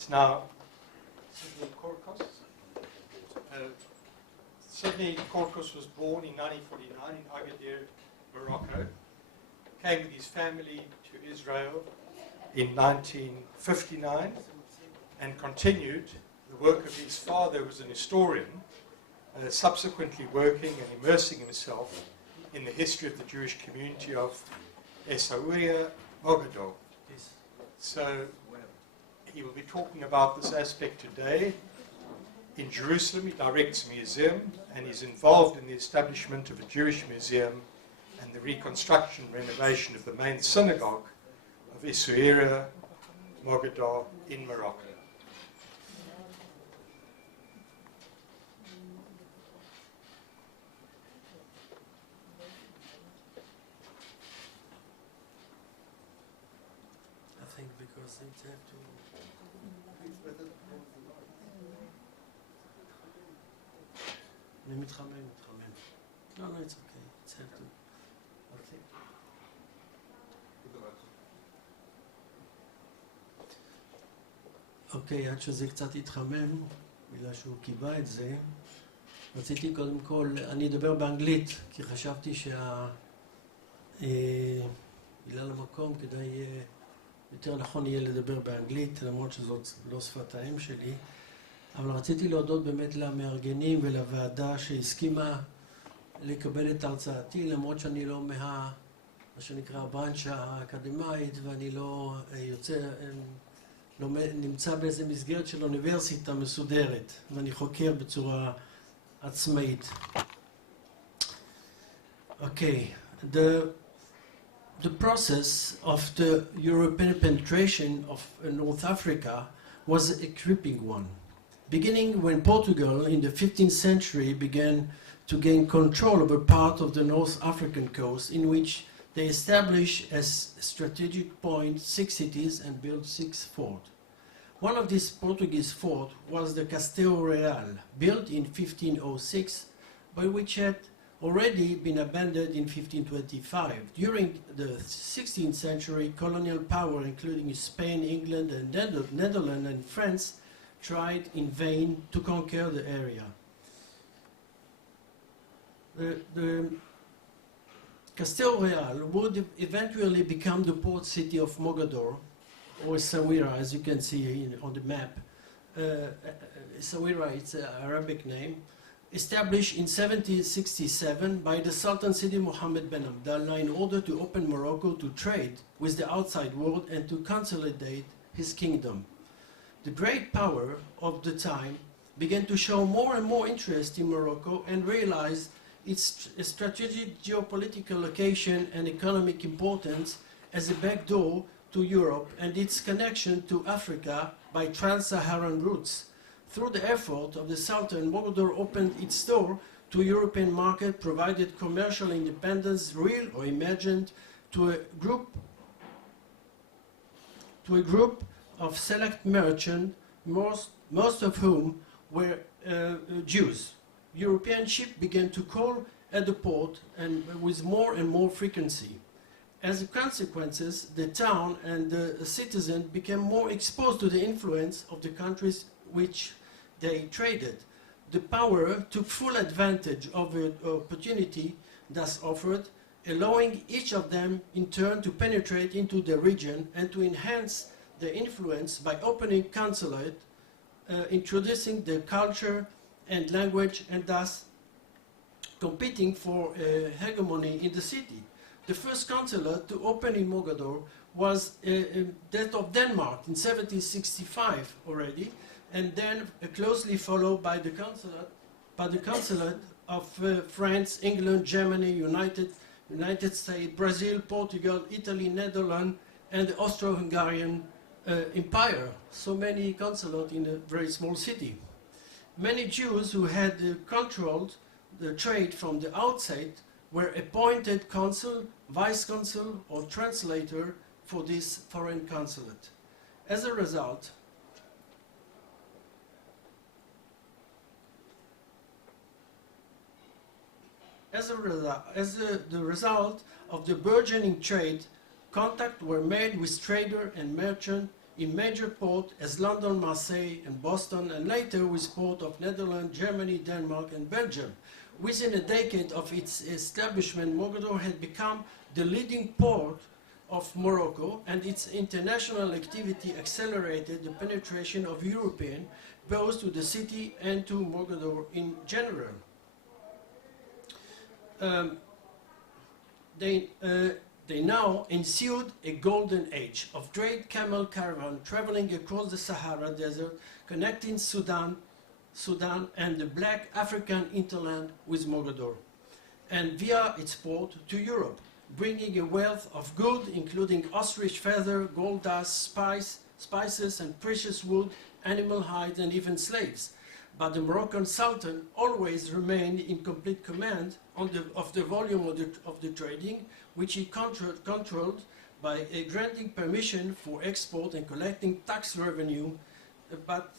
It's now Sidney Corcos. Sidney Corcos was born in 1949 in Agadir, Morocco. Came with his family to Israel in 1959 and continued the work of his father, who was an historian, subsequently working and immersing himself in the history of the Jewish community of Essaouira, Mogador. So he will be talking about this aspect today. In Jerusalem, he directs a museum and is involved in the establishment of a Jewish museum and the reconstruction and renovation of the main synagogue of Essaouira, Mogador in Morocco. I think because they have to... מתחמם. No, it's okay. It's have to... Okay. אוקיי, עד שזה קצת יתחמם, בגלל שהוא קיבע את זה, רציתי קודם כל, אני אדבר באנגלית, כי חשבתי בגלל המקום כדאי יותר נכון יהיה לדבר באנגלית, למרות שזאת לא שפת האם שלי, אבל רציתי להודות באמת למארגנים ולוועדה שהסכימה לקבל את הרצאתי, למרות שאני לא מה שנקרא ברנצ'ה האקדמית, ואני לא נמצא באיזה מסגרת של אוניברסיטה מסודרת, ואני חוקר בצורה עצמאית. Okay, the process of the European penetration of North Africa was a creeping one. Beginning when Portugal in the 15th century began to gain control over part of the North African coast, in which they established as strategic point 6 cities and built 6 forts. One of these Portuguese forts was the Castelo Real, built in 1506, but which had already been abandoned in 1525. During the 16th century, colonial power, including Spain, England, and Netherlands and France, tried in vain to conquer the area. The Castelo Real would eventually become the port city of Mogador, or Essaouira, as you can see on the map. Essaouira, it's an Arabic name, established in 1767 by the Sultan Sidi Mohammed bin Abdallah in order to open Morocco to trade with the outside world and to consolidate his kingdom. The great power of the time began to show more and more interest in Morocco and realized its strategic geopolitical location and economic importance as a backdoor to Europe and its connection to Africa by trans-Saharan routes. Through the effort of the Sultan, Mogador opened its door to European market, provided commercial independence, real or imagined, to a group of select merchants, most of whom were Jews. European ships began to call at the port and with more and more frequency. As a consequence, the town and the citizens became more exposed to the influence of the countries which they traded. The power took full advantage of the opportunity thus offered, allowing each of them in turn to penetrate into the region and to enhance the influence by opening consulate, introducing the culture and language, and thus competing for hegemony in the city. The first consulate to open in Mogador was that of Denmark in 1765 already, and then closely followed by the consulate of France, England, Germany, United States, Brazil, Portugal, Italy, Netherlands, and the Austro-Hungarian Empire. So many consulates in a very small city. Many Jews who had controlled the trade from the outset were appointed consul, vice-consul, or translator for this foreign consulate. As a result, the result of the burgeoning trade, contacts were made with traders and merchants in major ports as London, Marseille, and Boston, and later with ports of Netherlands, Germany, Denmark, and Belgium. Within a decade of its establishment, Mogador had become the leading port of Morocco, and its international activity accelerated the penetration of Europeans both to the city and to Mogador in general. They now ensued a golden age of trade camel caravan traveling across the Sahara Desert, connecting Sudan and the black African hinterland with Mogador, and via its port to Europe, bringing a wealth of goods including ostrich feather, gold dust, spices and precious wood, animal hides and even slaves. But the Moroccan Sultan always remained in complete command of the volume of the trading, which he controlled by granting permission for export and collecting tax revenue, but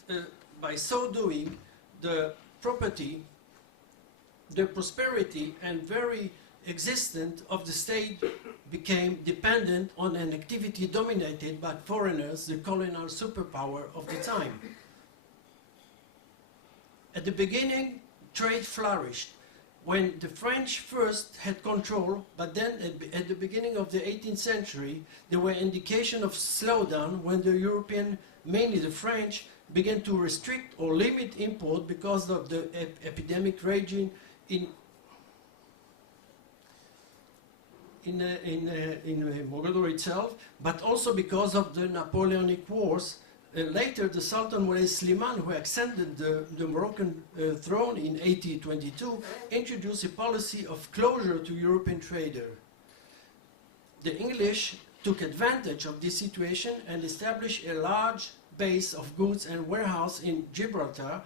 by so doing, the prosperity and very existence of the state became dependent on an activity dominated by foreigners, the colonial superpower of the time. At the beginning, trade flourished when the French first had control, but then at the beginning of the 18th century, there were indications of slowdown when the European, mainly the French, began to restrict or limit import because of the epidemic raging in Mogador itself, but also because of the Napoleonic Wars. Later, the Sultan Moulay Slimane, who ascended the Moroccan throne in 1822, introduced a policy of closure to European traders. The English took advantage of this situation and established a large base of goods and warehouse in Gibraltar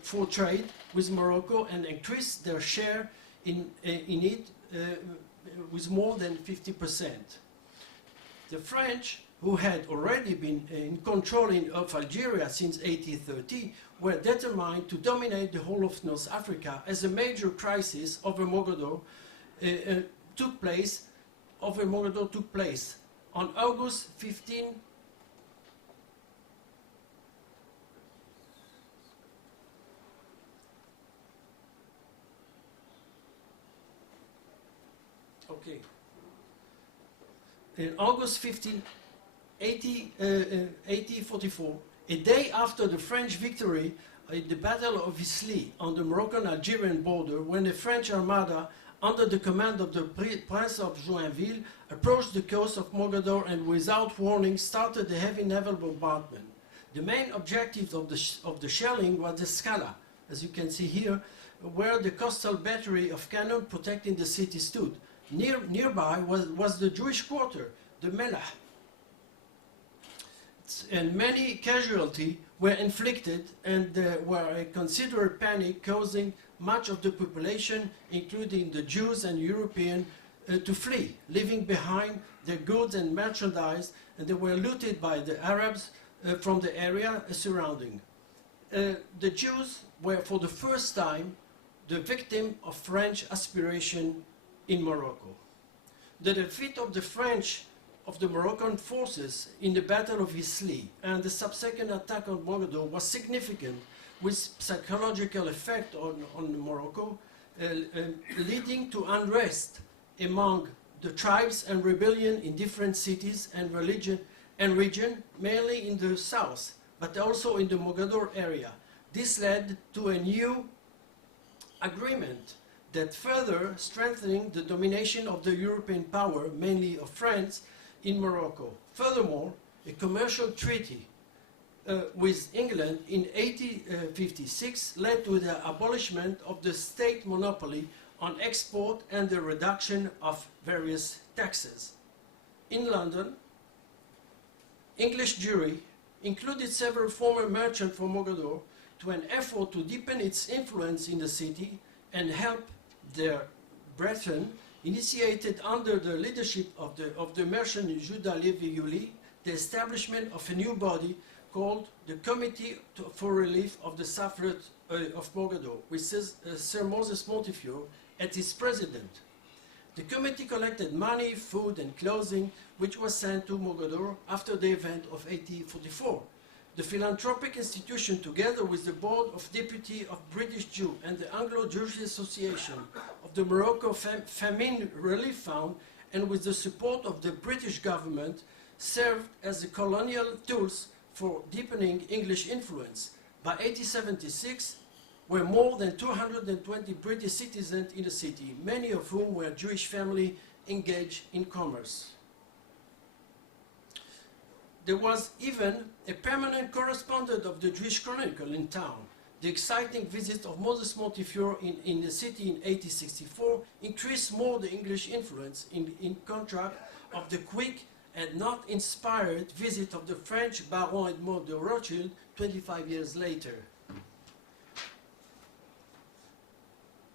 for trade with Morocco, and increased their share in it with more than 50%. The French, who had already been in control of Algeria since 1830, were determined to dominate the whole of North Africa, as a major crisis over Mogador took place on August 15. Okay. In August 15, 1844, a day after the French victory in the Battle of Isly on the Moroccan-Algerian border, when the French Armada, under the command of the Prince of Joinville, approached the coast of Mogador and without warning started a heavy naval bombardment. The main objective of the shelling was the Scala, as you can see here, where the coastal battery of cannon protecting the city stood. Nearby was the Jewish quarter, the Melah, and many casualties were inflicted, and there were a considerable panic, causing much of the population, including the Jews and Europeans, to flee, leaving behind their goods and merchandise, and they were looted by the Arabs from the area surrounding. The Jews were for the first time the victim of French aspiration in Morocco. The defeat of the French of the Moroccan forces in the Battle of Isly and the subsequent attack on Mogador was significant, with psychological effect on Morocco, leading to unrest among the tribes and rebellion in different cities and region, mainly in the south, but also in the Mogador area. This led to a new agreement that further strengthening the domination of the European power, mainly of France, in Morocco. Furthermore, a commercial treaty with England in 1856 led to the abolishment of the state monopoly on export and the reduction of various taxes. In London, English jury included several former merchants from Mogador to an effort to deepen its influence in the city and help their brethren, initiated under the leadership of the merchant Judah Levi Yuli, the establishment of a new body called the Committee for Relief of the Suffrage of Mogador, with Sir Moses Montefiore as its president. The committee collected money, food and clothing, which was sent to Mogador after the event of 1844. The philanthropic institution, together with the Board of Deputy of British Jew and the Anglo-Jewish Association of the Morocco Famine Relief Fund, and with the support of the British government, served as the colonial tools for deepening English influence. By 1876, were more than 220 British citizens in the city, many of whom were Jewish families engaged in commerce. There was even a permanent correspondent of the Jewish Chronicle in town. The exciting visit of Moses Montefiore in the city in 1864 increased more the English influence in contrast of the quick and not inspired visit of the French Baron Edmond de Rothschild 25 years later.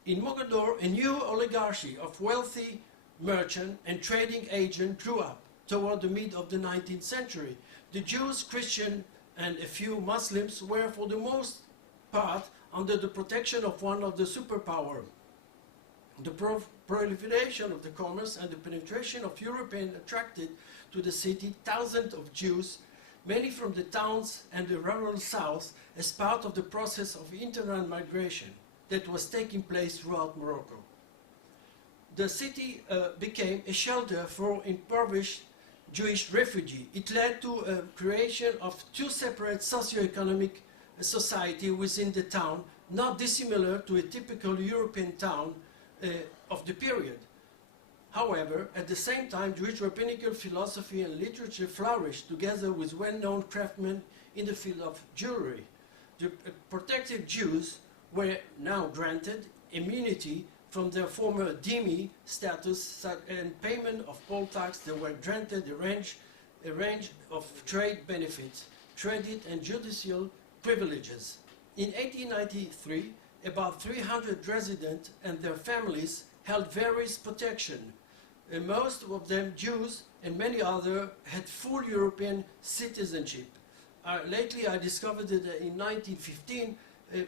In Mogador, a new oligarchy of wealthy merchant and trading agents grew up toward the mid of the 19th century. The Jews, Christians, and a few Muslims were for the most part under the protection of one of the superpowers. The proliferation of the commerce and the penetration of Europeans attracted to the city thousands of Jews, many from the towns and the rural south, as part of the process of internal migration that was taking place throughout Morocco. The city became a shelter for impoverished Jewish refugees. It led to a creation of two separate socio-economic societies within the town, not dissimilar to a typical European town of the period. However, at the same time, Jewish rabbinical philosophy and literature flourished together with well-known craftsmen in the field of jewelry. The protected Jews were now granted immunity from their former dhimmi status and payment of poll tax. They were granted a range of trade benefits, credit and judicial privileges. In 1893, about 300 residents and their families held various protection. Most of them Jews and many others had full European citizenship. Lately I discovered that in 1915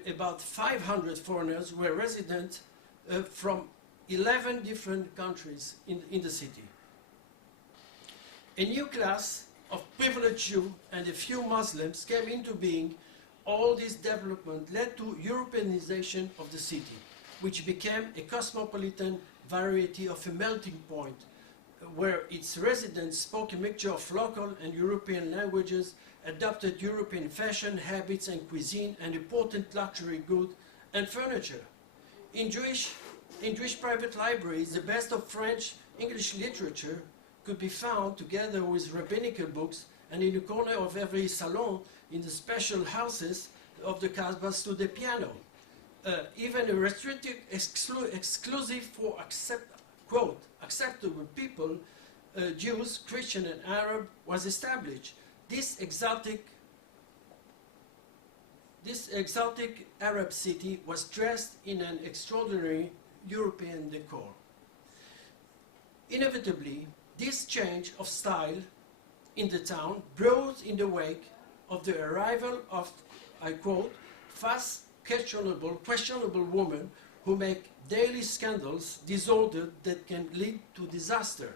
about 500 foreigners were residents from 11 different countries in the city. A new class of privileged Jews and a few Muslims came into being. All this development led to Europeanization of the city, which became a cosmopolitan variety of a melting point, where its residents spoke a mixture of local and European languages, adopted European fashion, habits and cuisine, and imported luxury goods and furniture. In Jewish private libraries, the best of French English literature could be found together with rabbinical books, and in the corner of every salon in the special houses of the Casbah stood a piano. Even a restricted, exclusive for acceptable people, Jews, Christian and Arab, was established. This exotic Arab city was dressed in an extraordinary European decor. Inevitably, this change of style in the town brought in the wake of the arrival of, I quote, fast, questionable women who make daily scandals, disorder that can lead to disaster,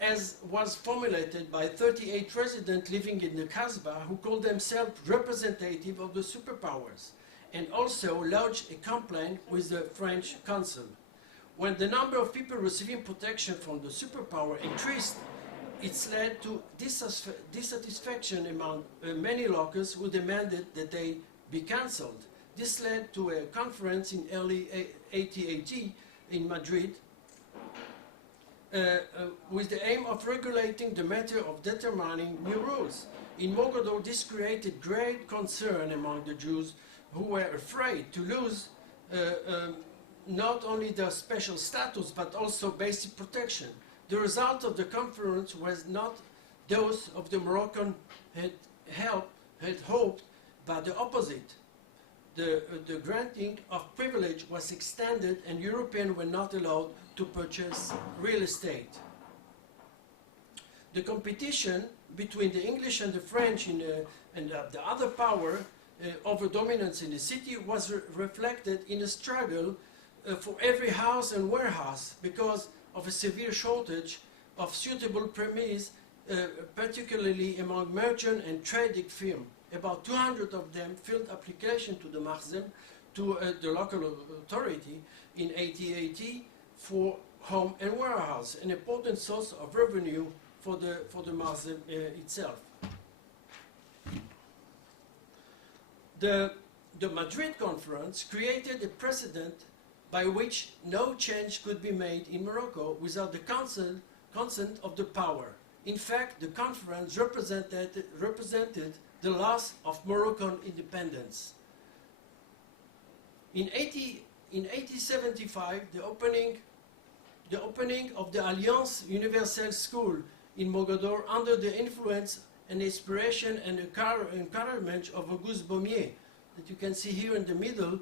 as was formulated by 38 residents living in the Casbah who called themselves representative of the superpowers, and also lodged a complaint with the French consul. When the number of people receiving protection from the superpower increased, it led to dissatisfaction among many locals who demanded that they be cancelled. This led to a conference in early 1880 in Madrid with the aim of regulating the matter of determining new rules. In Mogador, this created great concern among the Jews who were afraid to lose not only their special status but also basic protection. The result of the conference was not those of the Moroccan had hoped, but the opposite. The granting of privilege was extended and Europeans were not allowed to purchase real estate. The competition between the English and the French and the other power over dominance in the city was reflected in a struggle for every house and warehouse because of a severe shortage of suitable premise, particularly among merchant and trading firms. About 200 of them filed application to the Marzem, to the local authority in 1880 for home and warehouse, an important source of revenue for the Marzem itself. The Madrid Conference created a precedent by which no change could be made in Morocco without the consent of the power. In fact, the conference represented the loss of Moroccan independence. In 1875, the opening of the Alliance Universelle School in Mogador, under the influence and inspiration and encouragement of Auguste Baumier, that you can see here in the middle,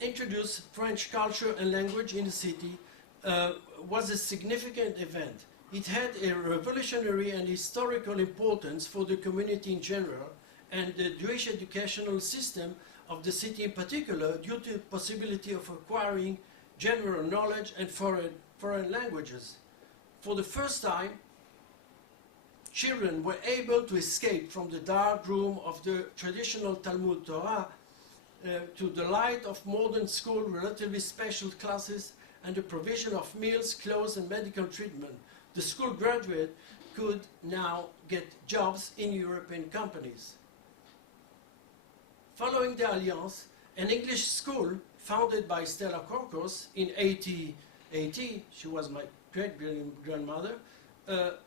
introduced French culture and language in the city, was a significant event. It had a revolutionary and historical importance for the community in general and the Jewish educational system of the city in particular, due to the possibility of acquiring general knowledge and foreign languages. For the first time, children were able to escape from the dark room of the traditional Talmud Torah to the light of modern school, relatively special classes, and the provision of meals, clothes, and medical treatment. The school graduate could now get jobs in European companies. Following the Alliance, an English school founded by Stella Corcos in 1880, she was my great-grandmother,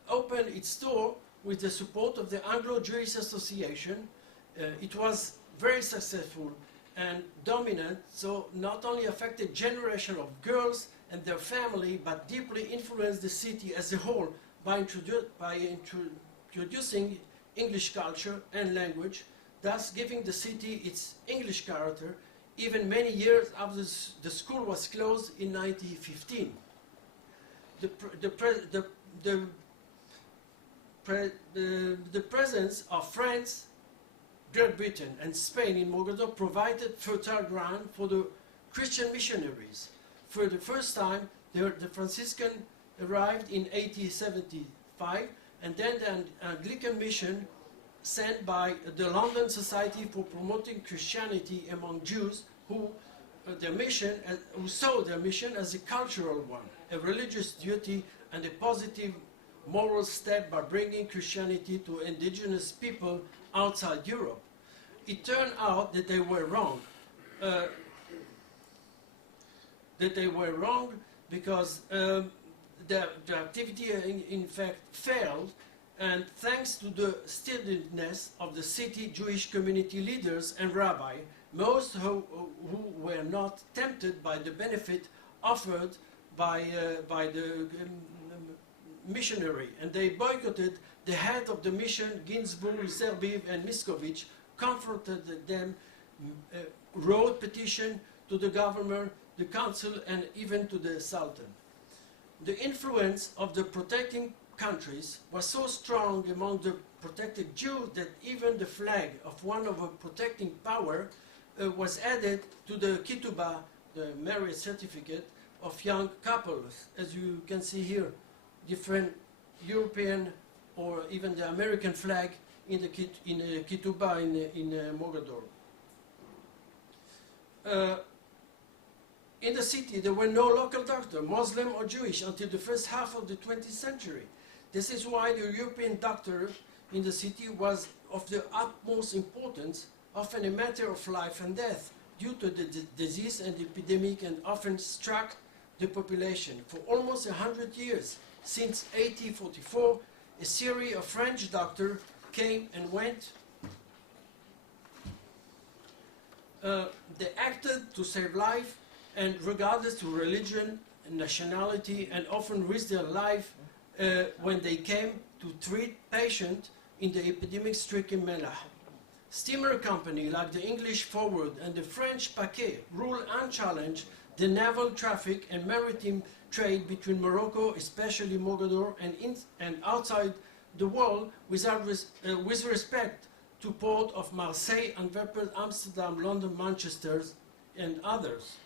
opened its door with the support of the Anglo-Jewish Association. It was very successful and dominant, so not only affected generation of girls and their family, but deeply influenced the city as a whole by introducing English culture and language, thus giving the city its English character, even many years after the school was closed in 1915. The presence of France, Great Britain, and Spain in Mogador provided fertile ground for the Christian missionaries. For the first time, the Franciscan arrived in 1875, and then the Anglican mission sent by the London Society for Promoting Christianity among Jews, who saw their mission as a cultural one, a religious duty, and a positive moral step by bringing Christianity to indigenous people outside Europe. It turned out that they were wrong. Because the activity in fact failed, and thanks to the steadiness of the city Jewish community leaders and rabbis, most who were not tempted by the benefit offered by the missionary, and they boycotted the head of the mission, Ginsburg, Serbiv, and Miskovich, confronted them, wrote petition to the governor, the council, and even to the Sultan. The influence of the protecting countries was so strong among the protected Jews that even the flag of one of a protecting power was added to the ketubah, the marriage certificate of young couples. As you can see here, different European or even the American flag in the ketubah in Mogador. In the city, there were no local doctors, Muslim or Jewish, until the first half of the 20th century. This is why the European doctor in the city was of the utmost importance, often a matter of life and death, due to the disease and epidemic, and often struck the population. For almost 100 years, since 1844, a series of French doctors came and went. They acted to save life, and regardless to religion and nationality, and often risked their life when they came to treat patients in the epidemic-stricken Melah. Steamer company like the English Forward and the French Paquet ruled unchallenged the naval traffic and maritime trade between Morocco, especially Mogador, and outside the world, with respect to port of Marseille, Antwerp, Amsterdam, London, Manchester, and others.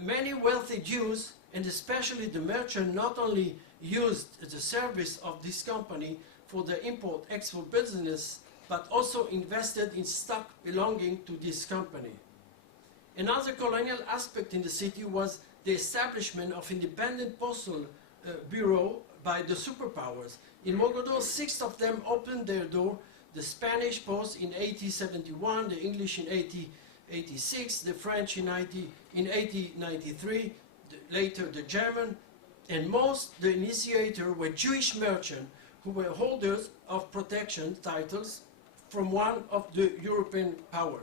Many wealthy Jews, and especially the merchant, not only used the service of this company for the import-export business, but also invested in stock belonging to this company. Another colonial aspect in the city was the establishment of independent postal bureau by the superpowers. In Mogador, 6 of them opened their door: the Spanish post in 1871, the English in 1886, the French in 1893, later the German, and most the initiators were Jewish merchants who were holders of protection titles from one of the European powers.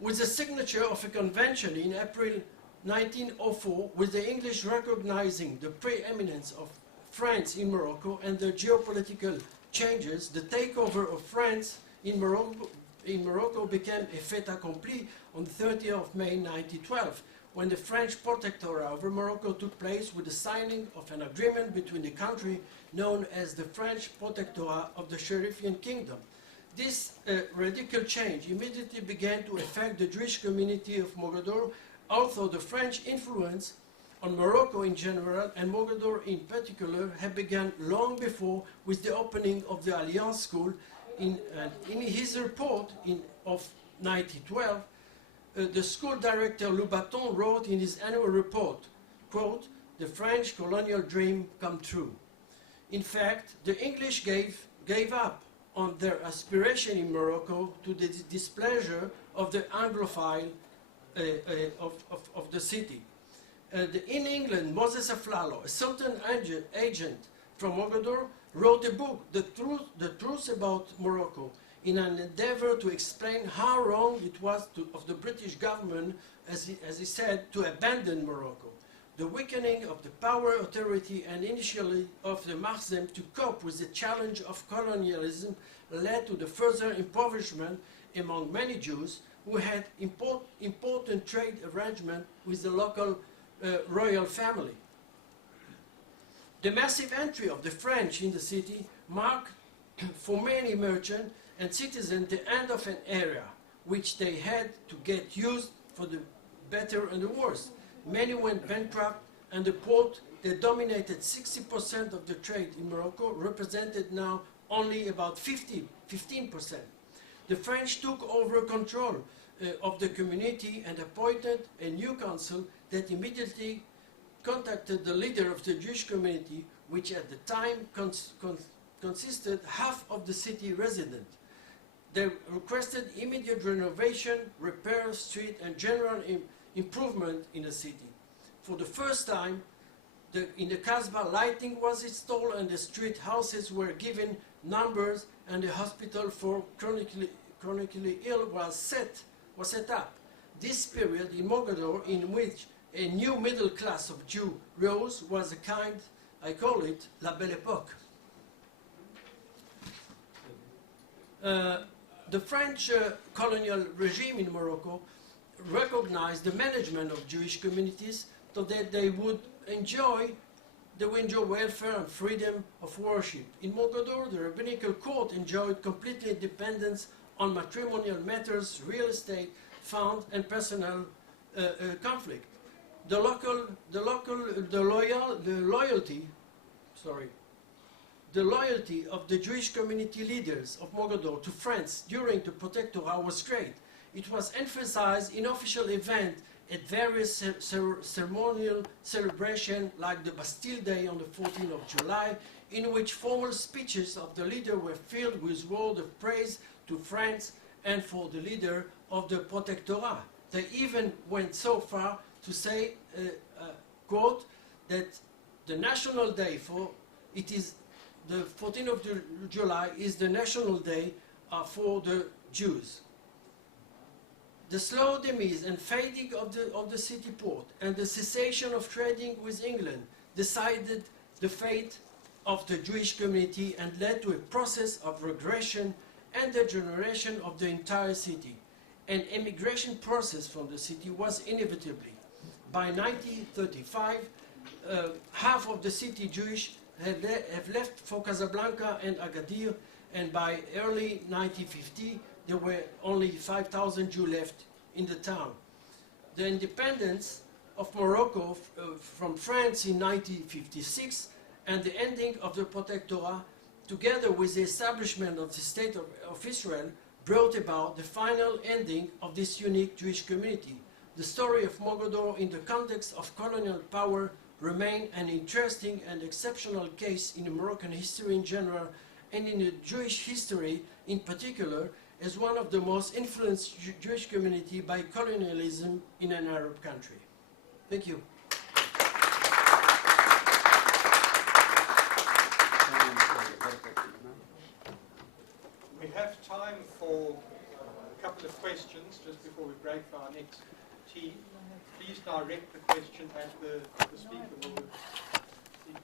With the signature of a convention in April 1904, with the English recognizing the preeminence of France in Morocco and the geopolitical changes, the takeover of France in Morocco became a fait accompli on the 30th of May 1912, when the French protectorate over Morocco took place with the signing of an agreement between the country known as the French Protectorate of the Sherifian Kingdom. This radical change immediately began to affect the Jewish community of Mogador, although the French influence on Morocco in general and Mogador in particular had begun long before with the opening of the Alliance School. In his report of 1912, the school director Loubaton wrote in his annual report, quote, "The French colonial dream come true." In fact, the English gave up on their aspiration in Morocco to the displeasure of the Anglophile of the city. In England, Moses Aflalo, a certain agent from Mogador, wrote a book, The Truth About Morocco, in an endeavor to explain how wrong it was of the British government, as he said, to abandon Morocco. The weakening of the power, authority, and initially of the Marzem to cope with the challenge of colonialism led to the further impoverishment among many Jews who had important trade arrangements with the local royal family. The massive entry of the French in the city marked for many merchants and citizens the end of an era which they had to get used for the better and the worse. Many went bankrupt, and the port that dominated 60% of the trade in Morocco represented now only about 15%. The French took over control of the community and appointed a new council that immediately contacted the leader of the Jewish community, which at the time consisted half of the city residents. They requested immediate renovation, repair, street, and general improvement in the city. For the first time, in the Kasbah, lighting was installed and the street houses were given numbers, and the hospital for chronically ill was set up. This period in Mogador, in which a new middle class of Jew rose, was a kind, I call it, La Belle Époque. The French colonial regime in Morocco recognized the management of Jewish communities so that they would enjoy welfare and freedom of worship. In Mogador, the rabbinical court enjoyed complete independence on matrimonial matters, real estate, fund, and personal conflict. The loyalty of the Jewish community leaders of Mogador to France during the Protectorate was great. It was emphasized in official events at various ceremonial celebrations like the Bastille Day on the 14th of July, in which formal speeches of the leader were filled with words of praise to France and for the leader of the Protectorate. They even went so far to say, quote, that the national day the 14th of July is the national day for the Jews. The slow demise and fading of the city port and the cessation of trading with England decided the fate of the Jewish community and led to a process of regression and degeneration of the entire city. An emigration process from the city was inevitably. By 1935, half of the city Jewish have left for Casablanca and Agadir, and by early 1950, there were only 5,000 Jews left in the town. The independence of Morocco from France in 1956 and the ending of the Protectorate, together with the establishment of the State of Israel, brought about the final ending of this unique Jewish community. The story of Mogador in the context of colonial power remains an interesting and exceptional case in Moroccan history in general and in the Jewish history in particular, as one of the most influenced Jewish community by colonialism in an Arab country. Thank you. We have time for a couple of questions just before we break for our next tea. Please direct the question at the speaker will receive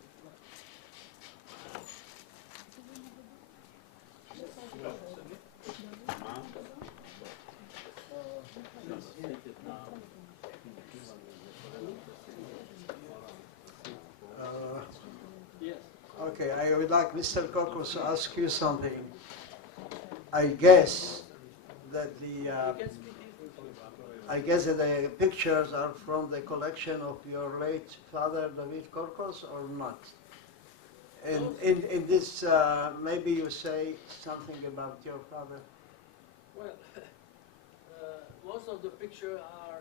Okay, I would like Mr. Corcos to ask you something. I guess that the pictures are from the collection of your late father, David Corcos, or not? And in this, maybe you say something about your father. Well, most of the pictures are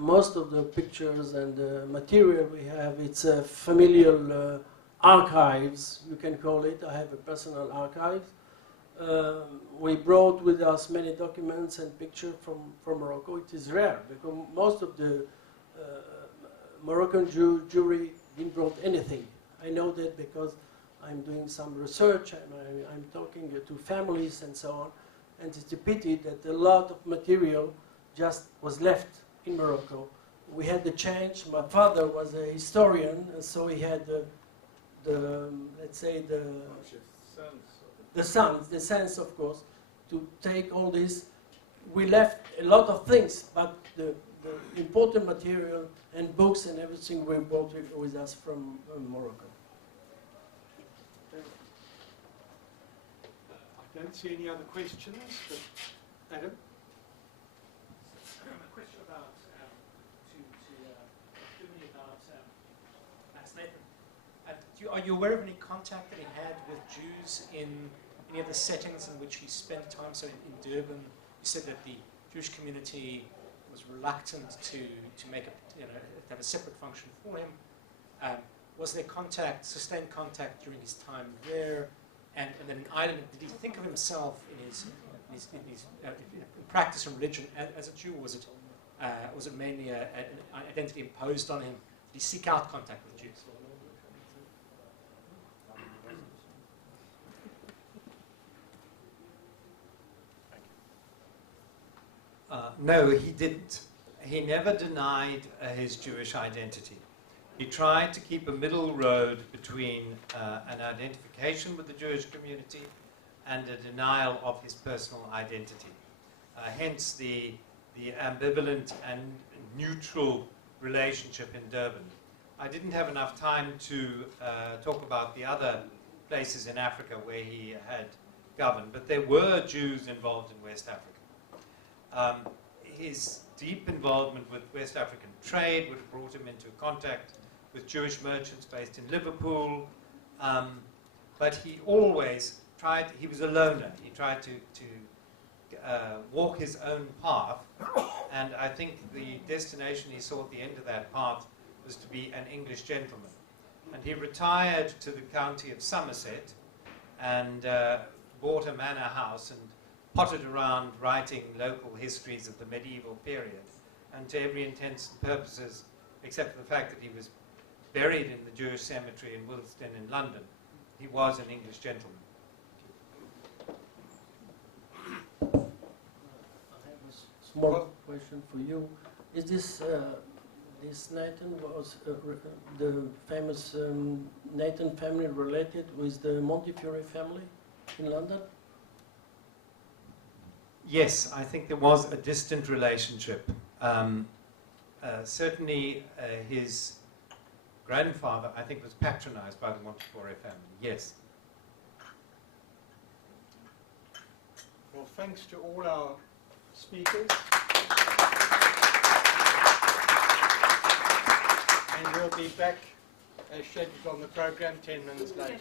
most of the pictures and the material we have, it's familial archives, you can call it. I have a personal archive. We brought with us many documents and pictures from Morocco. It is rare because most of the Moroccan Jewry didn't brought anything. I know that because I'm doing some research and I'm talking to families and so on. And it's a pity that a lot of material just was left in Morocco. We had the change. My father was a historian, and so he had let's say the sense, of course, to take all this. We left a lot of things, but the important material and books and everything we brought with us from Morocco. I don't see any other questions, but Adam? A question about Max Nathan. Are you aware of any contact that he had with Jews in any of the settings in which he spent time? So in Durban, you said that the Jewish community was reluctant to make have a separate function for him. Was there sustained contact during his time there? And then in Ireland, did he think of himself in his practice and religion as a Jew? Was it mainly an identity imposed on him? Did he seek out contact with Jews? No, he didn't. He never denied his Jewish identity. He tried to keep a middle road between an identification with the Jewish community and a denial of his personal identity. Hence the ambivalent and neutral relationship in Durban. I didn't have enough time to talk about the other places in Africa where he had governed, but there were Jews involved in West Africa. His deep involvement with West African trade would have brought him into contact with Jewish merchants based in Liverpool, but he always tried, he was a loner, he tried to walk his own path, and I think the destination he saw at the end of that path was to be an English gentleman. And he retired to the county of Somerset and bought a manor house and potted around writing local histories of the medieval period. And to every intents and purposes, except for the fact that he was buried in the Jewish cemetery in Willesden in London, he was an English gentleman. I have a small question for you. Is this Nathan was the famous Nathan family related with the Montefiore family in London? Yes, I think there was a distant relationship. Certainly his grandfather, I think, was patronized by the Montefiore family, yes. Well, thanks to all our speakers. And we'll be back as scheduled on the program 10 minutes later.